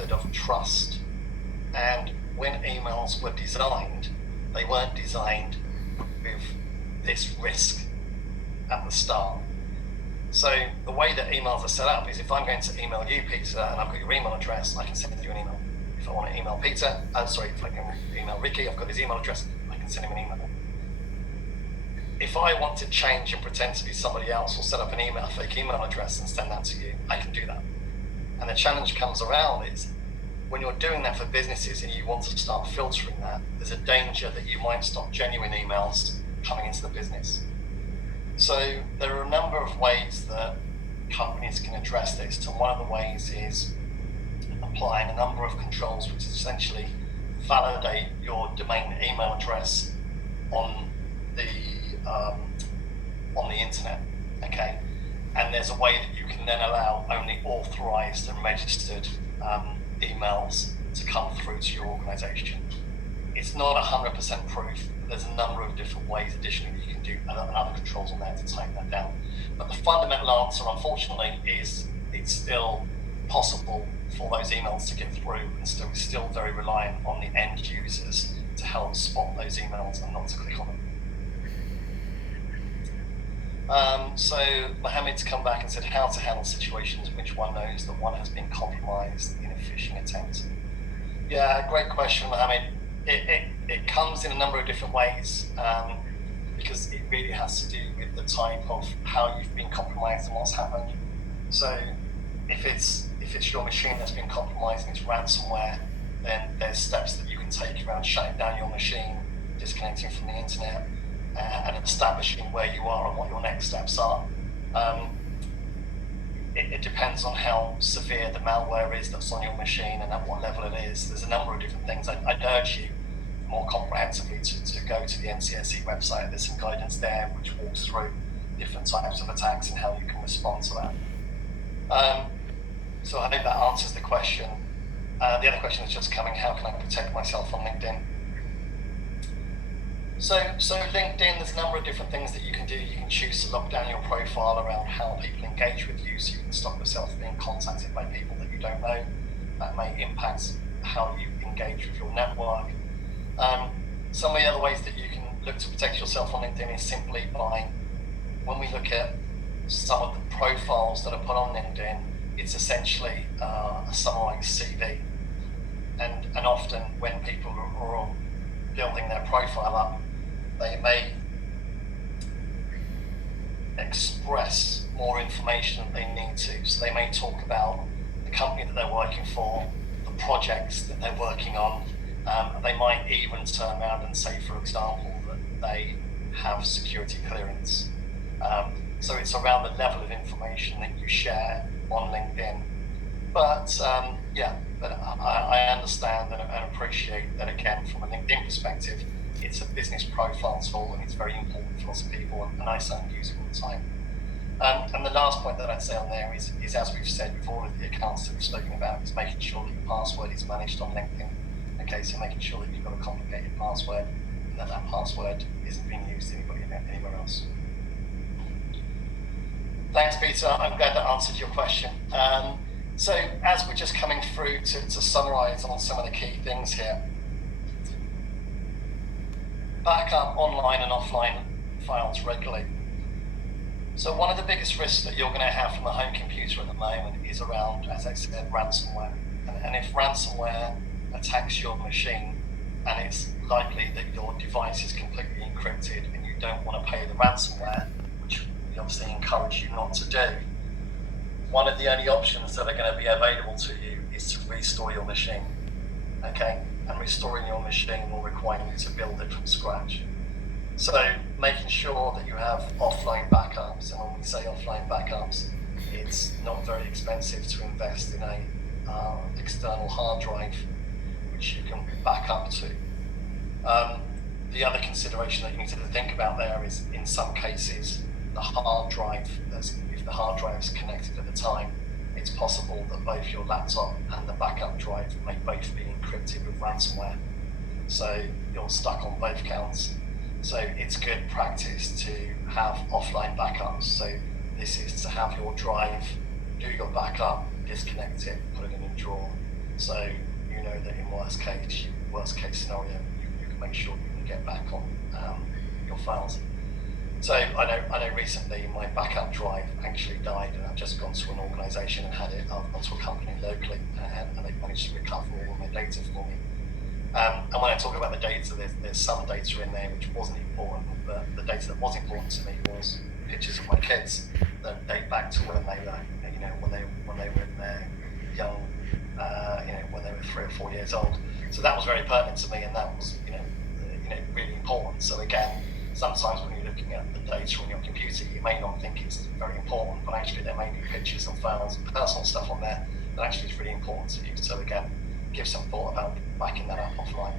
method of trust. And when emails were designed, they weren't designed with this risk at the start. So the way that emails are set up is if I'm going to email you, Peter, and I've got your email address, I can send you an email. If I want to email Peter, if I can email Ricky, I've got his email address, I can send him an email. If I want to change and pretend to be somebody else or set up a fake email address and send that to you, I can do that. And the challenge comes around is when you're doing that for businesses and you want to start filtering that, there's a danger that you might stop genuine emails coming into the business. So there are a number of ways that companies can address this. And one of the ways is applying a number of controls, which essentially validate your domain email address on the internet. Okay, and there's a way that you can then allow only authorized and registered emails to come through to your organization. It's not 100% proof. There's a number of different ways additionally that you can do and other controls on there to tighten that down. But the fundamental answer, unfortunately, is it's still possible for those emails to get through, and still very reliant on the end users to help spot those emails and not to click on them. So Mohammed's come back and said how to handle situations in which one knows that one has been compromised in a phishing attempt. Yeah, great question, Mohammed. It comes in a number of different ways because it really has to do with the type of how you've been compromised and what's happened. So if it's your machine that's been compromised and it's ransomware, then there's steps that you can take around shutting down your machine, disconnecting from the internet, and establishing where you are and what your next steps are. It depends on how severe the malware is that's on your machine and at what level it is. There's a number of different things. I'd urge you more comprehensively to go to the NCSE website. There's some guidance there which walks through different types of attacks and how you can respond to that. So I hope that answers the question. The other question that's just coming, how can I protect myself on LinkedIn? So LinkedIn, there's a number of different things that you can do. You can choose to lock down your profile around how people engage with you, so you can stop yourself being contacted by people that you don't know. That may impact how you engage with your network. Some of the other ways that you can look to protect yourself on LinkedIn is simply by, when we look at some of the profiles that are put on LinkedIn, it's essentially a summarized CV. And often when people are building their profile up, they may express more information than they need to. So they may talk about the company that they're working for, the projects that they're working on. They might even turn around and say, for example, that they have security clearance. So it's around the level of information that you share on LinkedIn. But I understand and appreciate that, again, from a LinkedIn perspective, it's a business profile tool and it's very important for lots of people, and I certainly use it all the time. And the last point that I'd say on there is as we've said with all of the accounts that we've spoken about, is making sure that your password is managed on LinkedIn. Okay, so making sure that you've got a complicated password and that password isn't being used anywhere else. Thanks, Peter. I'm glad that answered your question. So as we're just coming through to summarize on some of the key things here, back up online and offline files regularly. So one of the biggest risks that you're going to have from a home computer at the moment is around, as I said, ransomware. And if ransomware attacks your machine, and it's likely that your device is completely encrypted and you don't want to pay the ransomware, which we obviously encourage you not to do, one of the only options that are going to be available to you is to restore your machine. Okay, and restoring your machine will require you to build it from scratch. So making sure that you have offline backups, and when we say offline backups, it's not very expensive to invest in a external hard drive which you can back up to. The other consideration that you need to think about there is, in some cases, the hard drive, if the hard drive is connected at the time, it's possible that both your laptop and the backup drive may both be encrypted with ransomware. So you're stuck on both counts. So it's good practice to have offline backups. So this is to have your drive, do your backup, disconnect it, put it in a drawer, So you know that in worst case scenario, you can make sure you can get back on your files. So I know recently my backup drive actually died, and I've just gone to an organisation and had it. I've gone to a company locally, and they've managed to recover all of my data for me. And when I talk about the data, there's some data in there which wasn't important, but the data that was important to me was pictures of my kids that date back to when they were, when they were in their young, when they were 3 or 4 years old. So that was very pertinent to me, and that was, really important. So again, sometimes when you're looking at the data on your computer, you may not think it's very important, but actually there may be pictures and files and personal stuff on there that actually is really important to you. So again, give some thought about backing that up offline.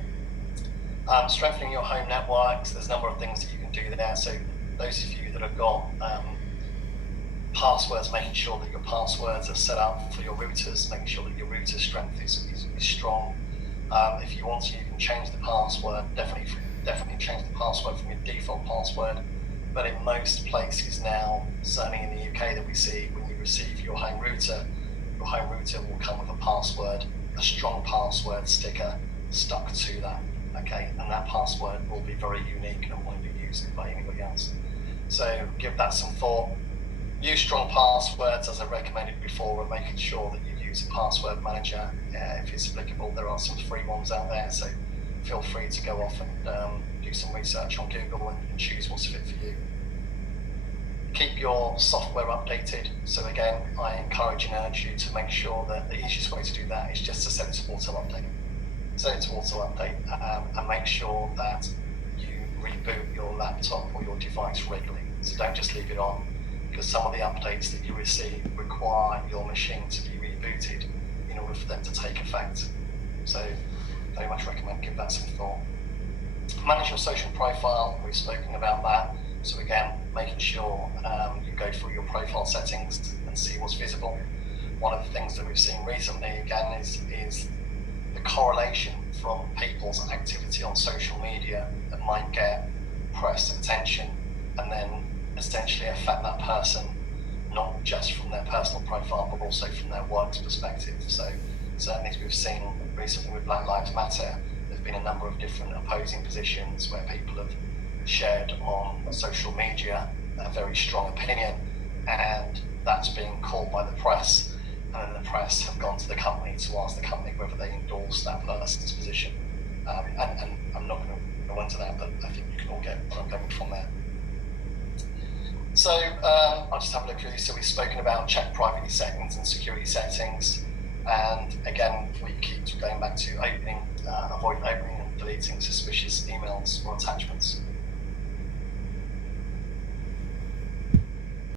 Strengthening your home networks, there's a number of things that you can do there. So those of you that have got passwords, making sure that your passwords are set up for your routers, making sure that your router strength is strong. If you want to, you can change the password, definitely change the password from your default password. But in most places now, certainly in the UK that we see, when you receive your home router will come with a password, a strong password sticker stuck to that, okay? And that password will be very unique and won't be used by anybody else. So give that some thought. Use strong passwords, as I recommended before, and making sure that you use a password manager if it's applicable. There are some free ones out there, so feel free to go off and do some research on Google and choose what's fit for you. Keep your software updated. So again, I encourage and urge you to make sure that the easiest way to do that is just to set it to auto update. Set it to auto update and make sure that you reboot your laptop or your device regularly. So don't just leave it on, because some of the updates that you receive require your machine to be rebooted in order for them to take effect. So very much recommend give that some thought. Manage your social profile, we've spoken about that. So again, making sure you go through your profile settings and see what's visible. One of the things that we've seen recently again is the correlation from people's activity on social media that might get press attention and then essentially affect that person, not just from their personal profile, but also from their work's perspective. So certainly as we've seen recently with Black Lives Matter, there's been a number of different opposing positions where people have shared on social media a very strong opinion, and that's being called by the press, and then the press have gone to the company to ask the company whether they endorse that person's position. And I'm not going to go into that, but I think you can all get where I'm going from there. So I'll just have a look through these. So we've spoken about check privacy settings and security settings, and again we keep going back to avoid opening and deleting suspicious emails or attachments.